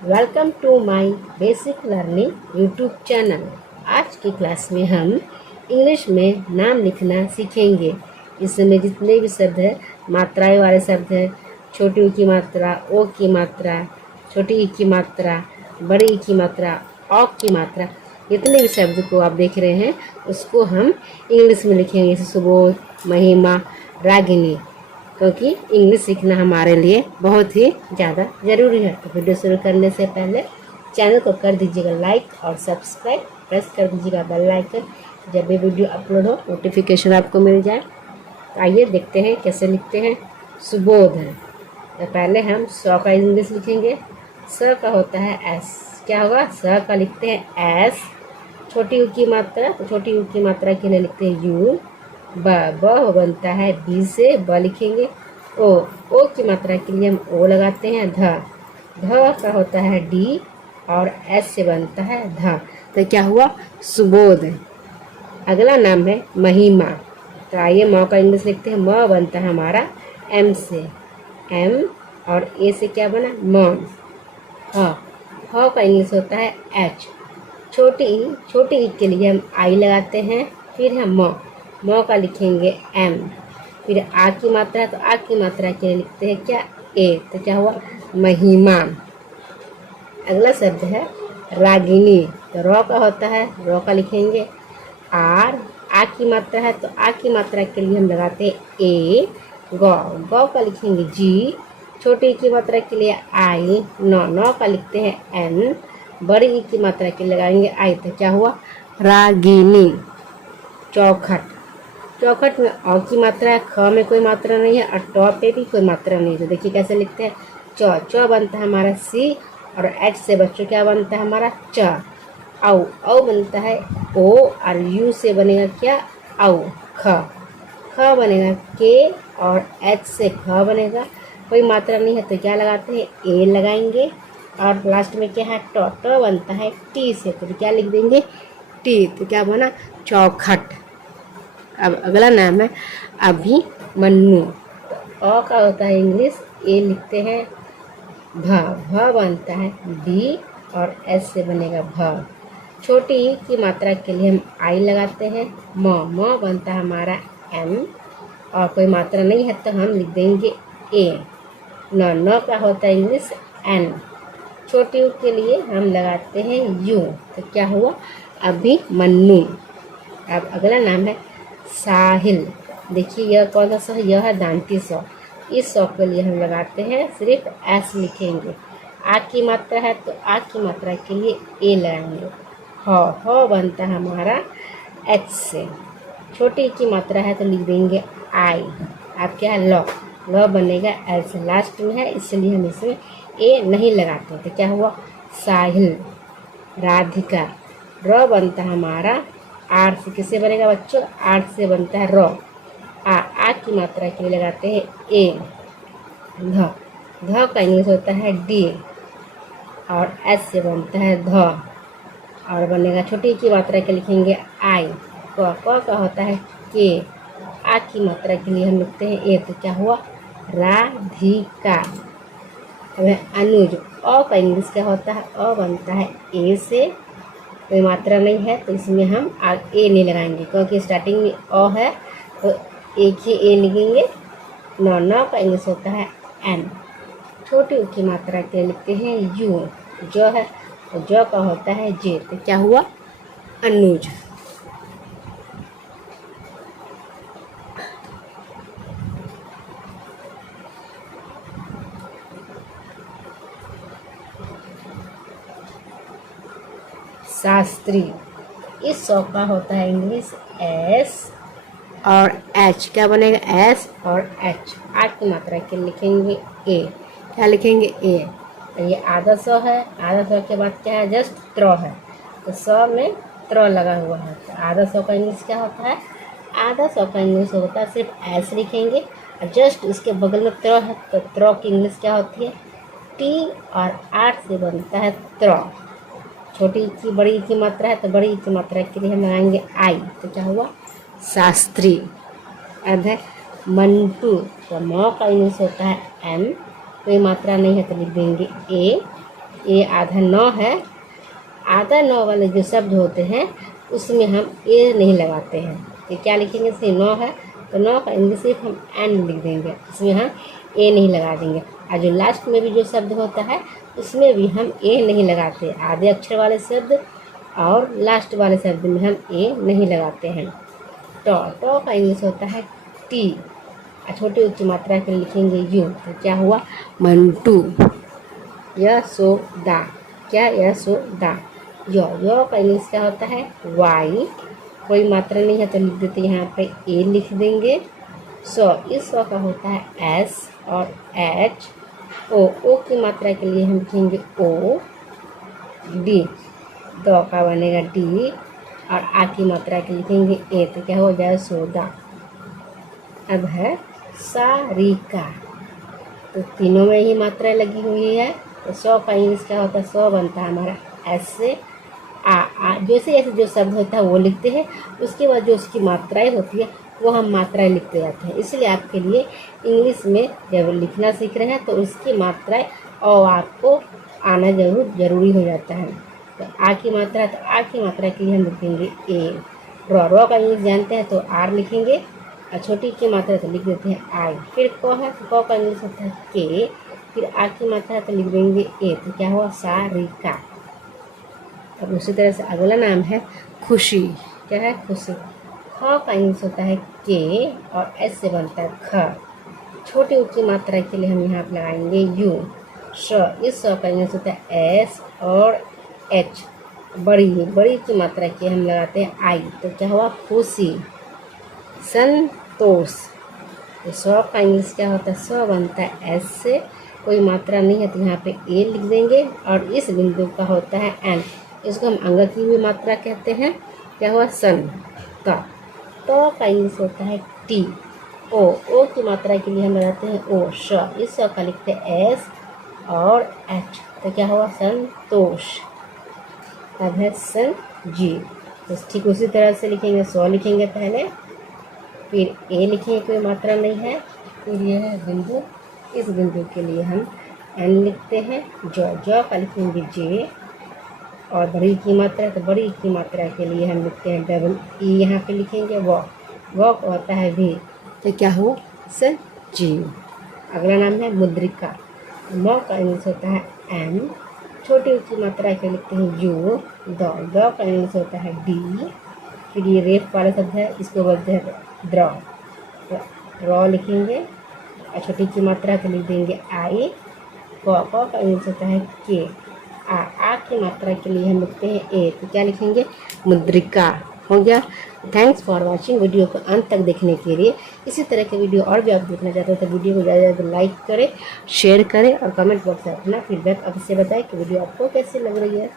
Welcome to my basic learning YouTube channel. आज की class में हम इंग्लिश में नाम लिखना सीखेंगे। इसमें जितने भी शब्द हैं, मात्राएं वाले शब्द हैं, छोटी ऊ की मात्रा, ओ की मात्रा, छोटी ई की मात्रा, बड़ी ई की मात्रा, औ की मात्रा, जितने भी शब्द को आप देख रहे हैं उसको हम इंग्लिश में लिखेंगे। जैसे सुबोध, महिमा, रागिनी, क्योंकि इंग्लिश सीखना हमारे लिए बहुत ही ज़्यादा ज़रूरी है। तो वीडियो शुरू करने से पहले चैनल को कर दीजिएगा लाइक और सब्सक्राइब, प्रेस कर दीजिएगा बेल आइकन, जब भी वीडियो अपलोड हो नोटिफिकेशन आपको मिल जाए। तो आइए देखते हैं कैसे लिखते हैं। सुबोध है तो पहले हम स का इंग्लिश लिखेंगे। स का होता है एस, क्या होगा? स का लिखते हैं एस। छोटी ऊ की मात्रा, तो छोटी ऊ की मात्रा के लिए लिखते हैं यू। ब बनता है बी से, ब लिखेंगे। ओ की मात्रा के लिए हम ओ लगाते हैं। ध का होता है डी और एस से बनता है ध। तो क्या हुआ? सुबोध। अगला नाम है महिमा। तो आइए म का इंग्लिश लिखते हैं। म बनता है हमारा एम से, एम और ए से क्या बना? म। ह का इंग्लिश होता है एच। छोटी ई के लिए हम आई लगाते हैं, फिर हम म का लिखेंगे एम। फिर आ की मात्रा, तो आ की मात्रा के लिए लिखते हैं क्या? ए। तो क्या हुआ? महिमा। अगला शब्द है रागिनी। तो र का होता है, र का लिखेंगे आर। आ की मात्रा है तो आ की मात्रा के लिए हम लगाते हैं ए। गौ का लिखेंगे जी। छोटी ई की मात्रा के लिए आई। नौ का लिखते हैं एन। बड़ी ई की मात्रा के लिए लगाएंगे आई। तो क्या हुआ? रागिनी। चौखट में अ की मात्रा है, ख में कोई मात्रा नहीं है और ट पे भी कोई मात्रा नहीं है। तो देखिए कैसे लिखते हैं। च बनता है हमारा सी और एच से बच्चों क्या बनता है हमारा? च। औ बनता है ओ और यू से बनेगा क्या? औ। ख बनेगा के और एच से ख बनेगा। कोई मात्रा नहीं है तो क्या लगाते हैं? ए लगाएंगे। और लास्ट में क्या है? ट बनता है टी से, तो क्या लिख देंगे? टी। तो क्या बना? चौखट। अब अगला नाम है अभिमन्यु। अ का होता है इंग्लिश, ए लिखते हैं भ बनता है डी और एस से बनेगा भ। छोटी ई की मात्रा के लिए हम आई लगाते हैं। म बनता है हमारा एम और कोई मात्रा नहीं है तो हम लिख देंगे ए। न का होता है इंग्लिश एन। छोटी ऊ के लिए हम लगाते हैं यू। तो क्या हुआ? अभिमन्यु। अब अगला नाम है साहिल। देखिए यह कौन सा स है? यह है दांती स। इस स के लिए हम लगाते हैं सिर्फ एस लिखेंगे। आ की मात्रा है तो आ की मात्रा के लिए ए लगाएंगे। ह बनता है हमारा एच से। छोटी की मात्रा है तो लिख देंगे आई। आप क्या है? ल बनेगा एल से, लास्ट में है इसलिए हम इसमें ए नहीं लगाते। तो क्या हुआ? साहिल। राधिका। र बनता है हमारा आर से, किससे बनेगा बच्चों? आर से बनता है र। आ की मात्रा के लिए लगाते हैं ए। ध का इंग्लिश होता है डी और एस से बनता है ध और बनेगा। छोटी की मात्रा के लिखेंगे आई। क का होता है के। आ की मात्रा के लिए हम लिखते हैं ए। तो क्या हुआ? राधिका। अब है अनुज। अ का इंग्लिश क्या होता है? अ बनता है ए से, कोई मात्रा नहीं है तो इसमें हम ए नहीं लगाएंगे क्योंकि स्टार्टिंग में अ है तो एक ही ए लिखेंगे। न का इंग्लिश होता है एन। छोटी ऊ की मात्रा के लिखते हैं यू। जो है तो जो का होता है जे। तो क्या हुआ? अनुज। शास्त्री। इस स का होता है इंग्लिश एस और एच, क्या बनेगा? एस और एच। आ की मात्रा के लिखेंगे ए। क्या लिखेंगे? ए। तो ये आधा स है, आधा स के बाद क्या है? जस्ट त्र है, तो स में त्र लगा हुआ है। तो आधा स का इंग्लिश क्या होता है? आधा स का इंग्लिश होता है सिर्फ एस लिखेंगे और जस्ट इसके बगल में त्र है तो त्र की इंग्लिश क्या होती है? टी और आर से बनता है त्र। छोटी की बड़ी की मात्रा है तो बड़ी की मात्रा के लिए हम लगाएंगे आई। तो क्या हुआ? शास्त्री। अब है मंटू। तो म का इंग्लिश होता है एम, कोई मात्रा नहीं है तो लिख देंगे ए। ए आधा नौ है, आधा नौ वाले जो शब्द होते हैं उसमें हम ए नहीं लगाते हैं। तो क्या लिखेंगे, सिर्फ नौ है तो नौ का इंग्लिश सिर्फ हम एंड लिख देंगे, इसमें हम ए नहीं लगा देंगे। और जो लास्ट में भी जो शब्द होता है उसमें भी हम ए नहीं लगाते, आधे अक्षर वाले शब्द और लास्ट वाले शब्द में हम ए नहीं लगाते हैं। टॉ का इंग्लिश होता है टी, छोटी उच्च मात्रा के लिखेंगे यू, तो क्या हुआ मंटू। यशोदा, क्या यशोदा। यो का इंग्लिश क्या होता है वाई, कोई मात्रा नहीं है तो लिख देते यहाँ पे ए लिख देंगे। इस का होता है एस और एच। ओ की मात्रा के लिए हम लिखेंगे ओ। डी, दो का बनेगा डी और आ की मात्रा के लिखेंगे ए, तो क्या हो जाएगा सोदा। अब है सारिका, तो तीनों में ही मात्रा लगी हुई है, तो सौ का इंग्लिश क्या होता है, सौ बनता है हमारा एस से आ जैसे जैसे जो शब्द होता है वो लिखते हैं, उसके बाद जो उसकी मात्राएं होती है वो हम मात्राएं लिखते जाते हैं। इसलिए आपके लिए इंग्लिश में जब लिखना सीख रहे हैं तो उसकी मात्राएं और आपको आना जरूरी हो जाता है। तो आ की मात्रा, तो आ की मात्रा के लिए हम लिखेंगे ए। रॉ का इंग्लिश जानते हैं तो आर लिखेंगे, और छोटी की मात्रा तो लिख देते हैं आई। फिर क है तो क का इंग्लिश होता है के, फिर आ की मात्रा तो लिख देंगे ए, तो क्या हुआ सारिका। अब उसी तरह से अगला नाम है खुशी, क्या है खुशी। ख का इंग्लिश होता है के और एस से बनता है ख। छोटी ऊंची मात्रा के लिए हम यहाँ पर लगाएंगे यू। इस का इंग्लिश होता है एस और एच। बड़ी की मात्रा के हम लगाते हैं आई, तो क्या हुआ खुशी। संतोष, तो सौ का इंग्लिश क्या होता है, सौ बनता है एस से, कोई मात्रा नहीं है तो यहाँ पे ए लिख देंगे, और इस बिंदु का होता है एन, इसको हम अंग की हुई मात्रा कहते हैं, क्या हुआ सन का। तो का इंग्लिश होता है टी। ओ की मात्रा के लिए हम लगाते हैं ओ। इस का लिखते हैं एस और एच, तो क्या हुआ संतोष। अब है सन जी, तो ठीक उसी तरह से लिखेंगे, सौ लिखेंगे पहले, फिर ए लिखेंगे, कोई मात्रा नहीं है, फिर यह है बिंदु, इस बिंदु के लिए हम एन लिखते हैं। जौ का लिखेंगे जे, और बड़ी की मात्रा, तो बड़ी की मात्रा के लिए हम लिखते हैं डबल ई, यहाँ पे लिखेंगे वॉक होता है भी, तो क्या हो सर जी। अगला नाम है मुद्रिका। मौ का इंग्लिश होता है एम, छोटी की मात्रा के लिखते हैं यू। दौ का इंग्लिश होता है डी, फिर ये रेप वाला शब्द है, इसको बोलते हैं रॉ लिखेंगे, और छोटी की मात्रा के लिख देंगे आई। क का इंग्लिश होता है के। आ की मात्रा के लिए हम लिखते हैं ए, तो क्या लिखेंगे मुद्रिका। हो गया। थैंक्स फॉर वॉचिंग, वीडियो को अंत तक देखने के लिए। इसी तरह के वीडियो और भी आप देखना चाहते हो तो वीडियो को ज़्यादा से ज़्यादा लाइक करें, शेयर करें और कमेंट बॉक्स में अपना फीडबैक अवश्य बताएं कि वीडियो आपको कैसी लग रही है।